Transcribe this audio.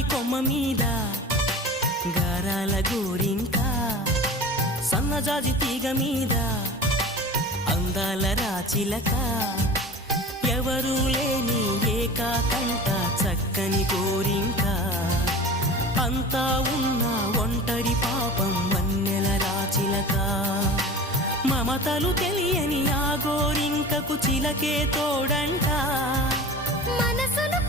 మామిడి కొమ్మ మీద గారాల గోరింక సన్నజాజి తీగ మీద అందాల రాచిలక ఎవరూ లేని ఏకాకంట చక్కని గోరింక అంతా ఉన్న ఒంటరి పాపం వన్నెల రాచిలక మమతలు తెలియని ఆ గోరింకకు చిలకే తోడంట మనసులు